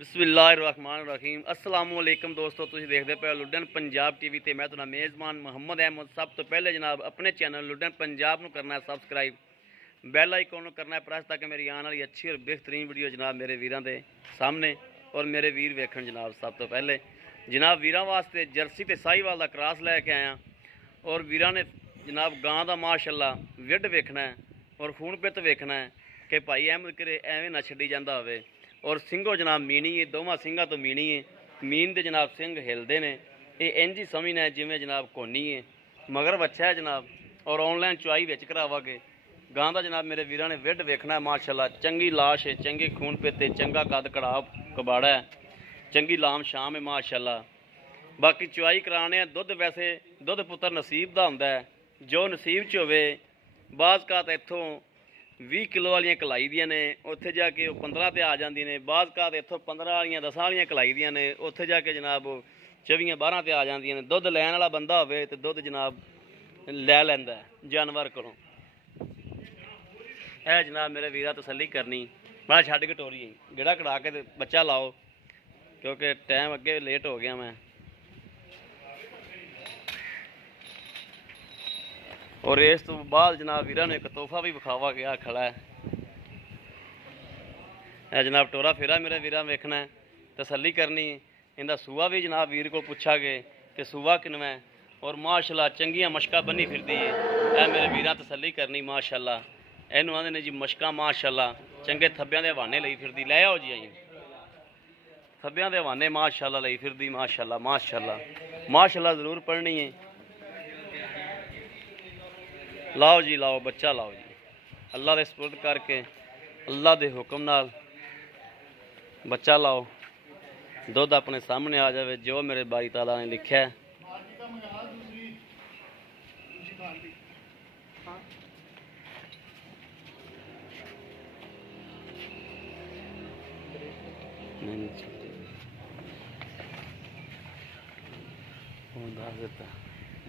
बिस्मिल्लाहिर्रहमानिर्रहीम अस्सलाम वालेकुम दोस्तों, तुसीं देखते पे लुडन पंजाब टीवी ते मैं तुहाडा मेज़बान मुहम्मद अहमद। सब तो पहले जनाब अपने चैनल लुडन पंजाब नूं करना है सबसक्राइब, बैल आइकन करना है प्रेस ताकि मेरी आने वाली अच्छी और बेहतरीन वीडियो जनाब मेरे वीरां दे सामने और मेरे वीर वेखण। जनाब सब तो पहले जनाब वीरां वास्ते जर्सी ते साहीवाल दा क्रॉस लैके आया और वीरां ने जनाब गां दा माशाअल्लाह विड वेखना है और खून पित वेखना है कि भाई अहमद करे एवें ना छड्डी जांदा होवे। और ਸਿੰਘੋ जनाब मीनी है, दोवां ਸਿੰਘਾਂ तो मीनी है, मीन दे जनाब ਸਿੰਘ हिलते ने, ये इंज ही समझना है जिमें जनाब कोनी है मगर बच्चा है जनाब। और ऑनलाइन चुआई विच करावांगे। गां दा जनाब मेरे वीरां ने विड वेखना है माशाअल्लाह, चंगी लाश है, चंगे खून पिते, चंगा कद कड़ाव कबाड़ा है, चंगी लाम शाम है माशाअल्लाह। बाकी चुआई कराने दुध वैसे दुध पुत्र नसीब दा हुंदा है, जो नसीब च होवे। बाज़ कात इत्थों 20 किलो वाली कलाई दियां ने, उत्थे जाके 15 ते आ जांदी ने। बाज़ कात इत्थों 15 वाली 10 वाली कलाई दियां ने, उत्थे जाके जनाब 24-12 ते आ जांदियां ने। दुध लैण वाला बंदा होवे ते दुध जनाब लै लैंदा है जानवर कोलों। है जनाब मेरे वीरा तसल्ली करनी, मैं छड्ड के टोरी गेड़ा कड़ा के बच्चा लाओ क्योंकि टाइम अगे लेट हो गया मैं। और इस तो बाद जनाब वीरा ने एक तोहफा भी विखावा गया खड़ा है जनाब टोरा फेरा मेरे वीरा वेखना है, तसल्ली करनी। इनका सूआ भी जनाब वीर को पूछा गए कि सूआ किनवा है। और माशाअल्लाह चंगियां मशका बनी फिरदी है, यह मेरे वीरा तसल्ली करनी माशाअल्लाह। इनू आंदे ने जी मशका माशाअल्लाह, चंगे थब्बियां दे हवाने लई फिरदी। लै आओ जी आई थब्बियां दे हवाने माशाअल्लाह लई फिरदी माशाअल्लाह माशाअल्लाह माशाअल्लाह। जरूर पढ़नी है। लाओ जी लाओ बच्चा लाओ जी, अल्लाह दे सुपुर्द करके अल्लाह दे हुक्म नाल बच्चा लाओ, दुध अपने सामने आ जाए जो मेरे बाई ताला ने लिखा है।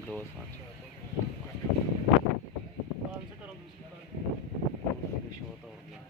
दो शोता हो गया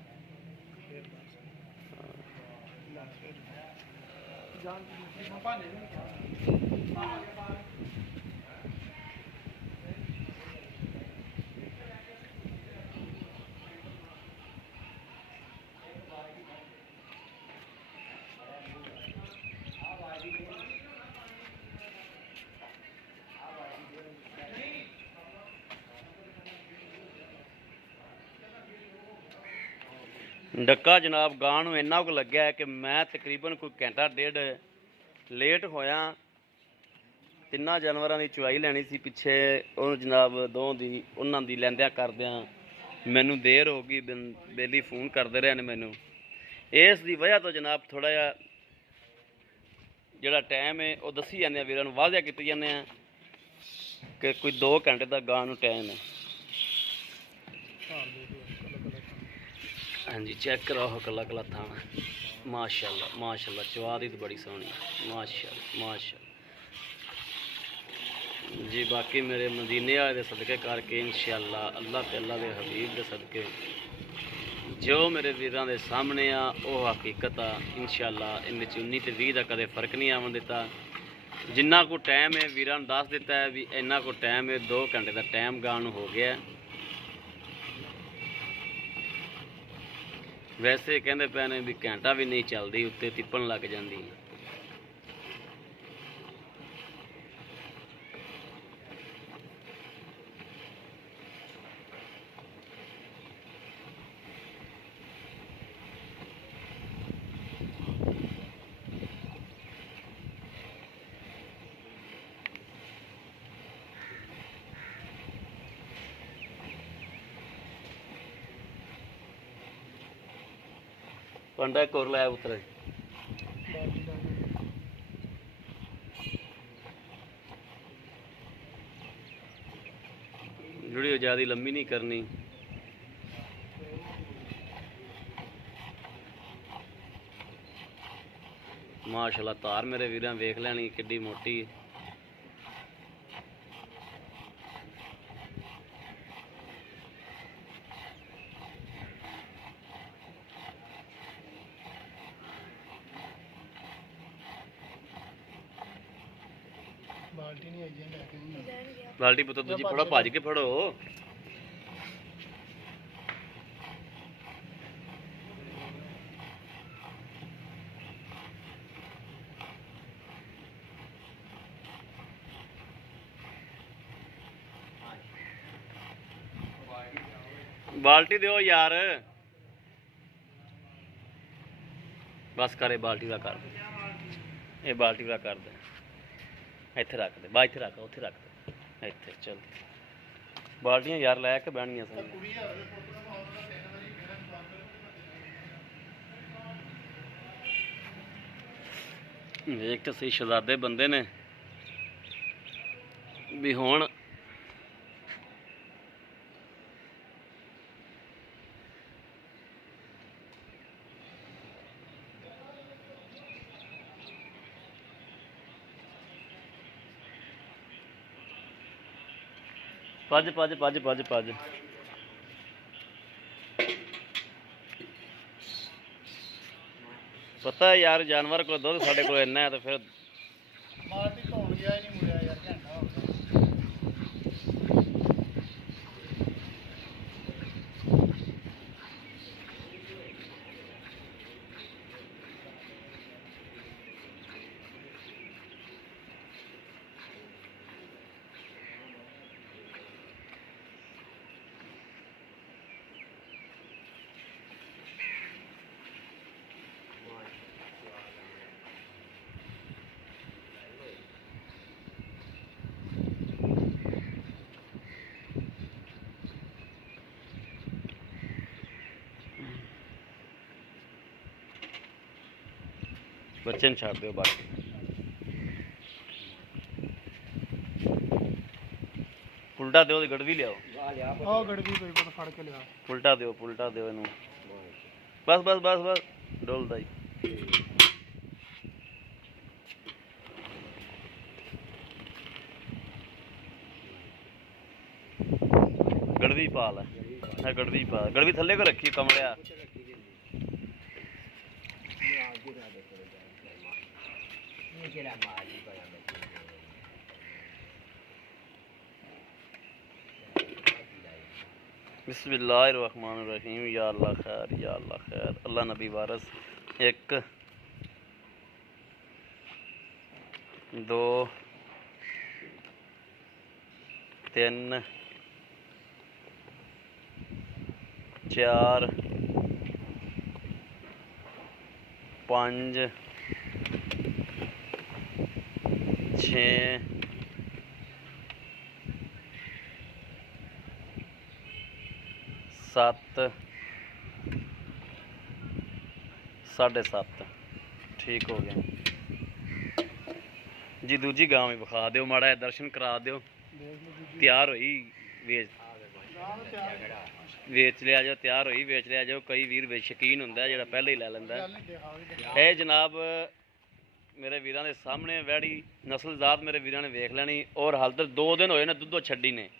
डक्का जनाब गां नूं इन्ना कुछ लग्या है कि मैं तकरीबन कोई घंटा डेढ़ लेट होया। तिन्ना जानवरां दी चुआई लैनी सी पिछे उह जनाब दो दी, उन्हां दी लैंदियां करदियां मैनू देर हो गई। बेली फोन करते रहे ने मैनू, इस दी वजह तो जनाब थोड़ा जिहा जिहड़ा टाइम है वह दसी जाने वीरां नूं, वाज़िया कीती जाने कि कोई 2 घंटे का गां नूं टाइम है। हाँ जी चेक कराओ कला कला थाना माशाअल्लाह माशाअल्लाह। चवा दी तो बड़ी सोहनी माशाअल्लाह माशाअल्लाह जी। बाकी मेरे मदीने आए दे सदके करके इंशाअल्लाह अल्लाह ते अल्लाह दे हबीब दे सदके जो मेरे वीरां दे सामने आ वह हकीकत आ इंशाअल्लाह। इन 19 ते 20 का कदे फर्क नहीं आवन दिता। जिन्ना को टाइम है वीरां नूं दस दिता है भी इन्ना को टाइम है, 2 घंटे का टाइम गां नूं हो गया। वैसे कहते पे ने भी घंटा भी नहीं चलती उत्ते तिप्पन लग जाती। पंडा एक और लाया उतरे वीडियो ज़्यादा लंबी नहीं करनी। माशाअल्लाह तार मेरे वीरां वेख लैनी किड्डी मोटी। ਬਾਲਟੀ ਨਹੀਂ ਆਈ ਜੇ ਲੈ ਕੇ ਨਹੀਂ ਬਾਲਟੀ ਪੁੱਤ ਦੂਜੀ ਫੜੋ, ਭੱਜ ਕੇ ਫੜੋ। ਬਾਲਟੀ ਦਿਓ ਯਾਰ, ਬਸ ਕਰੇ ਬਾਲਟੀ ਦਾ ਕਰ, ਇਹ ਬਾਲਟੀ ਦਾ ਕਰ ਦੇ, ਇੱਥੇ ਰੱਖ ਦੇ, ਇੱਥੇ ਰੱਖ, ਉੱਥੇ ਰੱਖ ਦੇ, ਇੱਥੇ ਚੱਲ। ਬਾਲਟੀਆਂ ਯਾਰ ਲੈ ਕੇ ਬਹਿਣੀਆਂ ਸਾਰੀਆਂ। ਵੇਖ ਤਾਂ ਸਹੀ ਸ਼ਹਜ਼ਾਦੇ ਬੰਦੇ ਨੇ ਵੀ ਹੁਣ ਭੱਜ ਭੱਜ ਭੱਜ ਭੱਜ ਭੱਜ। ਪਤਾ ਯਾਰ ਜਾਨਵਰ ਕੋਲ ਦੁੱਧ ਸਾਡੇ ਕੋਲ ਇੰਨਾ ਹੈ, ਤੇ ਫਿਰ ਬਾਲਟੀ ਧੋਣ ਗਿਆ ਹੀ ਨਹੀਂ ਮੁੜਿਆ ਯਾਰ, ਘੰਟਾ ਹੋ ਗਿਆ। ਬੱਚੇ ਨੂੰ ਛੱਡ ਦਿਓ ਬਾਕੀ। ਉਲਟਾ ਦਿਓ ਤੇ ਗੜਵੀ ਲਿਆਓ। ਆਹ ਗੜਵੀ ਕੋਈ ਪਤਾ ਫੜ ਕੇ ਲਿਆ। ਉਲਟਾ ਦਿਓ, ਉਲਟਾ ਦਿਓ ਇਹਨੂੰ। ਬਸ ਬਸ ਬਸ ਬਸ, ਡੋਲਦਾ ਹੀ। ਗੜਵੀ ਪਾ ਲੈ, ਗੜਵੀ ਪਾ, ਗੜਵੀ ਥੱਲੇ ਕੋ ਰੱਖੀ ਕਮਲਿਆ। बिस्मिल्लाहिर्रहमानिर्रहीम। या अल्लाह खैर, या अल्लाह खैर। अल्लाह नबी वारस। 1 2 3 4 5 6 7 7.5। ठीक हो गया जी। दूजी गांव में विखा दो, माड़ा जिहा दर्शन करा दो। तैयार हुई वेच लिया जाओ, तैयार हुई वेच लिया जाओ। कई वीर वे शकीन हुंदा जिहड़ा पहले ही लै लैंदा। ये जनाब मेरे वीरां दे सामने वैड़ी नस्ल जात मेरे वीरां ने वेख लैनी। और हाल तक 2 दिन होए ने दुद्धों छड्डी ने।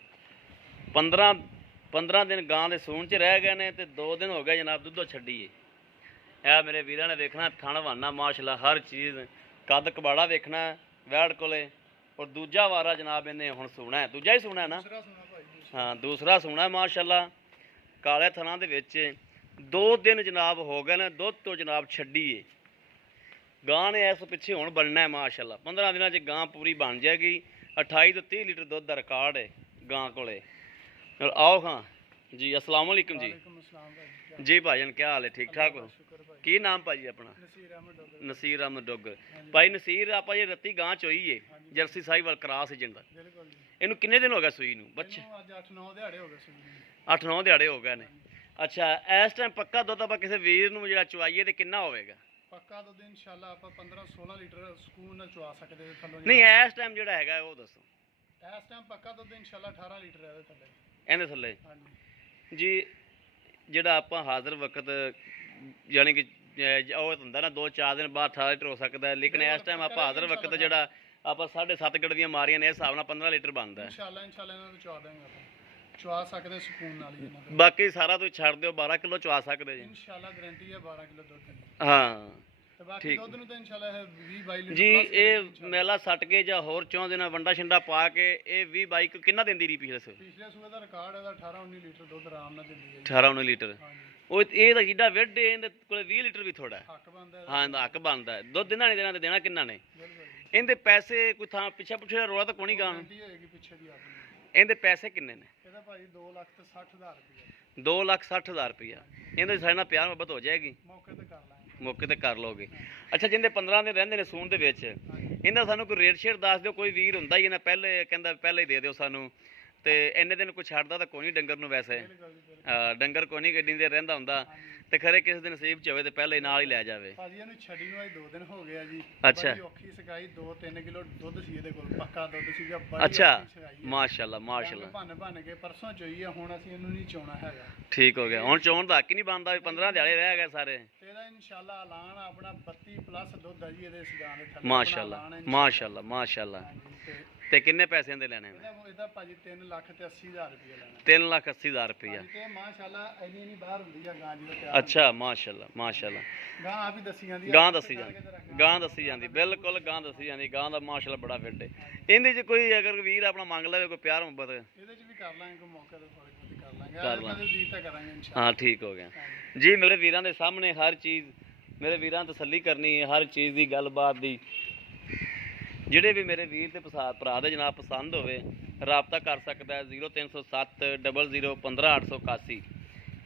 15 दिन गां दे सूण च रह गए ने, ते 2 दिन हो गए जनाब दुद्धों छड्डी है। यह मेरे वीरां ने वेखना थण वाना माशाल्लाह हर चीज़, कद कबाड़ा वेखना वैड़ कोले। और दूजा वारा जनाब इन्हें हुण सूना है, दूजा ही सूना है ना? हाँ दूसरा सूना है माशाल्लाह। काले थना दे विच 2 दिन जनाब हो गए ने दुध तो जनाब छड्डी है। गां ने इस पिछे हुण बनना है माशाल्लाह। 15 दिनों च गां पूरी बन जाएगी। 28 तो 30 लीटर दुध का रिकॉर्ड है गां कोले। आओ हाँ जी, अस्सलाम वालेकुम जी। जी भाईजान क्या हाल है? ठीक ठाक हो? की नाम भाजी अपना? नसीर अहमद डोगर। भाई नसीर आप ये रत्ती गां चोई है जर्सी साहिवाल क्रॉस एजेंट। इनू किन्ने दिन हो गए सूई नू? बच्चे 8-9 दिहाड़े हो गए ने। अच्छा इस टाइम पक्का दुध आप किसी वीर नू जिहड़ा चवाईए ते किन्ना होवेगा? पक्का दुध इंशाल्लाह आप 15-16 लीटर सुकून नाल चवा सकदे थल्लों। नहीं इस टाइम जिहड़ा हैगा वो दसो। इस टाइम पक्का दुध इंशाल्लाह 18 लीटर है थल्ले। ਇਹਦੇ ਥੱਲੇ ਜੀ ਜਿਹੜਾ ਆਪਾਂ ਹਾਜ਼ਰ ਵਕਤ ਯਾਨੀ ਕਿ ਉਹ ਹੁੰਦਾ ਨਾ 2-4 ਦਿਨ ਬਾਅਦ 18 ਲੀਟਰ ਹੋ ਸਕਦਾ ਹੈ। ਲੇਕਿਨ ਇਸ ਟਾਈਮ ਆਪਾਂ ਹਾਜ਼ਰ ਵਕਤ ਜਿਹੜਾ ਆਪਾਂ 7.5 ਗੜਵੀਆਂ ਮਾਰੀਆਂ ਨੇ, ਇਸ ਹਿਸਾਬ ਨਾਲ 15 ਲੀਟਰ ਬਣਦਾ ਹੈ। ਇੰਸ਼ਾਅੱਲਾ ਇਹਨਾਂ ਨੂੰ ਚਵਾ ਦਾਂਗੇ ਆਪਾਂ, ਚਵਾ ਸਕਦੇ ਸਕੂਨ ਨਾਲ ਹੀ। ਬਾਕੀ ਸਾਰਾ ਤੁਸੀਂ ਛੱਡ ਦਿਓ, 12 ਕਿਲੋ ਚਵਾ ਸਕਦੇ ਜੀ ਇੰਸ਼ਾਅੱਲਾ। ਗਾਰੰਟੀ ਹੈ 12 ਕਿਲੋ ਦੁੱਧ ਦੀ। ਹਾਂ ਤੇ ਬਾਕੀ ਠੀਕ। ਦੁੱਧ ਨੂੰ ਤਾਂ ਇਨਸ਼ਾਅੱਲਾ ਇਹ 20 22 ਲੀਟਰ ਜੀ plus ਇਹ ਇਨਸ਼ਾਅੱਲਾ। ਮੇਲਾ ਸੱਟ ਕੇ ਜਾਂ ਹੋਰ ਚੌਂ ਦਿਨਾਂ ਵੰਡਾ ਛੰਡਾ ਪਾ ਕੇ ਇਹ 20 22 ਕਿੰਨਾ ਦਿੰਦੀ ਰਹੀ ਪਿਛਲੇ ਸੂਏ? ਪਿਛਲੇ ਸੂਏ ਦਾ ਰਿਕਾਰਡ ਇਹਦਾ 18 19 ਲੀਟਰ ਦੁੱਧ ਆਰਾਮ ਨਾਲ ਦਿੰਦੀ ਹੈ ਜੀ। 18 19 ਲੀਟਰ। ਹਾਂਜੀ ਉਹ ਇਹ ਤਾਂ ਜਿੱਡਾ ਵਿੱਢ ਇਹਦੇ ਕੋਲੇ 20 ਲੀਟਰ ਵੀ ਥੋੜਾ ਹੈ। ਹੱਕ ਬਣਦਾ ਇਹਦਾ। ਹਾਂ ਇਹਦਾ ਹੱਕ ਬਣਦਾ ਹੈ। ਦੁੱਧ ਇਹਨਾਂ ਨੇ ਦੇਣਾ ਤੇ ਦੇਣਾ ਕਿੰਨਾ ਨੇ? ਬਿਲਕੁਲ ਜੀ। ਇਹਦੇ ਪੈਸੇ ਕੋਈ ਥਾਂ ਪਿੱਛੇ ਪੁੱਛੇ ਦਾ ਰੌਲਾ ਤਾਂ ਕੋਈ ਨਹੀਂ ਗਾ। ਗਾਰੰਟੀ ਹੋਏਗੀ ਪਿੱਛੇ ਦੀ ਆਪਣੀ। ਇਹਦੇ ਪੈਸੇ ਕਿੰਨੇ ਨੇ? ਇਹਦਾ ਭਾਜੀ 2,60,000 ਰੁਪਏ 2,60,000 ਰੁਪਇਆ। ਇਹਦੇ ਸਾਡੇ ਨਾਲ ਪਿਆਰ ਮੁਹੱਬਤ ਹੋ ਜਾਏਗੀ, ਮੌਕੇ ਤੇ ਕਰ ਲਾਂਗੇ। ਮੌਕੇ ਤੇ ਕਰ ਲੋਗੇ। ਅੱਛਾ ਜਿੰਦੇ 15 ਦਿਨ ਰਹਿੰਦੇ ਨੇ ਸੂਣ ਦੇ ਵਿੱਚ, ਹਾਂਜੀ ਇਹਨਾਂ ਸਾਨੂੰ ਕੋਈ ਰੇਟ ਸ਼ੇਟ ਦੱਸ ਦਿਓ। ਕੋਈ ਵੀਰ ਹੁੰਦਾ ਹੀ ਇਹਨਾਂ ਪਹਿਲੇ ਕਹਿੰਦਾ ਪਹਿਲੇ ਹੀ ਦੇ ਦਿਓ ਸਾਨੂੰ, ਤੇ ਇੰਨੇ ਦਿਨ ਕੋਈ ਛੱਡਦਾ ਤਾਂ ਕੋਈ ਨਹੀਂ ਡੰਗਰ ਨੂੰ ਵੈਸੇ। ਬਿਲਕੁਲ ਜੀ, ਬਿਲਕੁਲ। ਡੰਗਰ ਕੋਈ ਨਹੀਂ ਗੱਡੀ ਦੇ ਰਹਿੰਦਾ ਹੁੰਦਾ, ਹਾਂਜੀ। ਤੇ ਖਰੇ ਕਿਸੇ ਦੇ ਨਸੀਬ ਚ ਹੋਵੇ ਤੇ ਪਹਿਲੇ ਨਾਲ ਹੀ ਲੈ ਜਾਵੇ। ਭਾਜੀ ਇਹਨੂੰ ਛੱਡੀ ਨੂੰ ਅੱਜ 2 ਦਿਨ ਹੋ ਗਏ ਆ ਜੀ। ਅੱਛਾ। ਬੜੀ ਔਖੀ ਸਕਾਈ 2-3 ਕਿਲੋ ਦੁੱਧ ਸੀ ਇਹਦੇ ਕੋਲ, ਪੱਕਾ ਦੁੱਧ ਸੀਗਾ। ਬੜੀ ਅੱਛਾ ਔਖੀ ਸਕਾਈ ਹੈ। ਮਾਸ਼ਾਅੱਲਾ ਮਾਸ਼ਾਅੱਲਾ। ਭੰਨ ਕੇ ਪਰਸੋਂ ਚੋਈ ਆ, ਹੁਣ ਅਸੀਂ ਇਹਨੂੰ ਨਹੀਂ ਚੋਣਾ ਹੈਗਾ। ਠੀਕ ਹੋ ਗਿਆ। ਹੁਣ ਚੋਣ ਦਾ ਹੱਕ ਹੀ ਨਹੀਂ ਬਣਦਾ ਵੀ 15 ਦਿਹਾੜੇ ਰਹਿ ਗਏ ਸਾਰੇ। ਤੇ ਇਹਦਾ ਇਨਸ਼ਾਅੱਲਾ ਐਲਾਨ ਆਪਣਾ 32 ਪਲੱਸ ਦੁੱਧ ਆ ਜੀ ਇਹਦੇ ਇਸ ਗਾਂ ਦੇ ਥੱਲੇ। ਮਾਸ਼ਾਅੱਲਾ ਆਪਣਾ ਐਲਾਨ ਹੈ ਮਾਸ਼ਾਅੱਲਾ ਮਾਸ਼ਾਅੱਲਾ। ਹਾਂਜੀ, ਤੇ ਤੇ ਕਿੰਨੇ ਪੈਸਿਆਂ ਦੇ ਲੈਣੇ ਨੇ? ਇਹਦਾ ਭਾਜੀ 3,80,000 ਰੁਪਏ ਲੈਣਾ। 3,80,000 ਰੁਪਇਆ। ਹਾਂਜੀ, ਤੇ ਮਾਸ਼ਾਅੱਲਾ ਇੰਨੀ ਨਹੀਂ ਬਾਹਰ ਹੁੰਦੀ ਆ ਗਾਂ ਜੀ ਦਾ ਤਿਆਰ। ਅੱਛਾ ਮਾਸ਼ਾਅੱਲਾ ਮਾਸ਼ਾਅੱਲਾ। ਗਾਂ ਆਪ ਹੀ ਦੱਸੀ ਜਾਂਦੀ ਆ। ਗਾਂ ਦੱਸੀ ਜਾਂਦੀ, ਗਾਂ ਦੱਸੀ ਜਾਂਦੀ, ਬਿਲਕੁਲ ਗਾਂ ਦੱਸੀ ਜਾਂਦੀ। ਗਾਂ ਦਾ ਮਾਸ਼ਾਅੱਲਾ ਬੜਾ ਫਿੱਟ ਹੈ। ਇਹਦੇ 'ਚ ਕੋਈ ਅਗਰ ਵੀਰ ਆਪਣਾ ਮੰਗ ਲਵੇ ਕੋਈ ਪਿਆਰ ਮੁਹੱਬਤ? ਇਹਦੇ ਚ ਵੀ ਕਰ ਲਾਂਗੇ ਕੋਈ ਮੌਕੇ ਤੇ, ਥੋੜੀ ਬਹੁਤੀ ਕਰ ਲਾਂਗੇ। ਕਰ ਲਾਂਗੇ। ਇਹਦੇ ਦੀ ਤਾਂ ਕਰਾਂਗੇ ਇਨਸ਼ਾਅੱਲਾ। ਹਾਂ ਠੀਕ ਹੋ ਗਿਆ ਹਾਂਜੀ। ਜੀ। ਮੇਰੇ ਵੀਰਾਂ ਦੇ ਸਾਹਮਣੇ ਹਰ ਚੀਜ਼, ਮੇਰੇ ਵੀਰਾਂ ਨੂੰ ਤਸੱਲੀ ਕਰਨੀ ਹੈ ਹਰ ਚੀਜ਼ ਦੀ, ਗੱਲਬਾਤ ਦੀ। ਜਿਹੜੇ ਵੀ ਮੇਰੇ ਵੀਰ ਤੇ ਭਰਾ ਦੇ ਜਨਾਬ ਪਸੰਦ ਹੋਵੇ ਰਾਬਤਾ ਕਰ ਸਕਦਾ ਹੈ 0307 00 15881।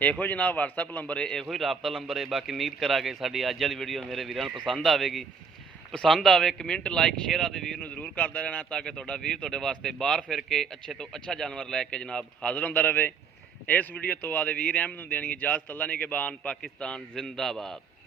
ਇਹੋ ਜਨਾਬ WhatsApp ਨੰਬਰ ਹੈ, ਇਹੋ ਹੀ ਰਾਬਤਾ ਨੰਬਰ ਹੈ। ਬਾਕੀ ਉਮੀਦ ਕਰਾਂਗੇ ਸਾਡੀ ਅੱਜ ਵਾਲੀ ਵੀਡੀਓ ਮੇਰੇ ਵੀਰਾਂ ਨੂੰ ਪਸੰਦ ਆਵੇਗੀ। ਪਸੰਦ ਆਵੇ ਕਮੈਂਟ ਲਾਈਕ ਸ਼ੇਅਰ ਆਦੇ ਵੀਰ ਨੂੰ ਜ਼ਰੂਰ ਕਰਦਾ ਰਹਿਣਾ, ਤਾਂ ਕਿ ਤੁਹਾਡਾ ਵੀਰ ਤੁਹਾਡੇ ਵਾਸਤੇ ਬਾਹਰ ਫਿਰ ਕੇ ਅੱਛੇ ਤੋਂ ਅੱਛਾ ਜਾਨਵਰ ਲੈ ਕੇ ਜਨਾਬ ਹਾਜ਼ਰ ਹੁੰਦਾ ਰਹੇ। ਇਸ ਵੀਡੀਓ ਤੋਂ ਆਦੇ ਵੀਰ ਅਹਿਮਦ ਨੂੰ ਦੇਣੀ ਇਜਾਜ਼ਤ। ਅੱਲਾ ਨਿਗਹਿਬਾਨ। ਪਾਕਿਸਤਾਨ ਜ਼ਿੰਦਾਬਾਦ।